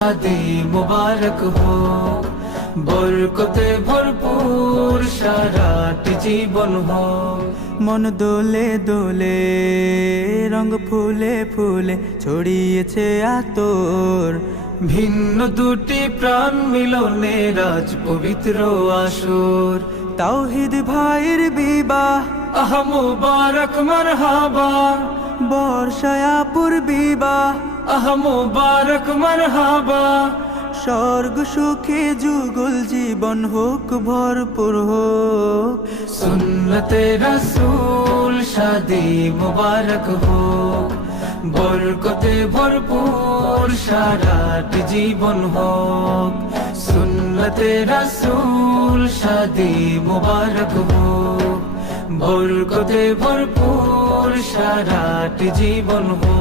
শাদি মুবারক হোক, বরকতে ভরপুর সারাটি জীবন হোক। মন দোলে দোলে, রঙ ফুলে ফুলে ছড়িয়েছে আতর। ভিন্ন দুটি প্রাণ মিলনে রাজ পবিত্র আসর। তাওহিদ ভাইয়ের বিবাহ, আহ মুবারক মারহাবা, বর্ষায়াপুর বিবাহ, আহ মুবারক মারহাবা। স্বর্গ সুখে যুগল জীবন হোক, ভরপুর হোক। সুন্নতে রাসূল শাদি মুবারক হোক, বরকতে ভরপুর সারাটি জীবন হোক। সুন্নতে রাসূল শাদি মুবারক হোক, বরকতে ভরপুর সারাটি জীবন হোক।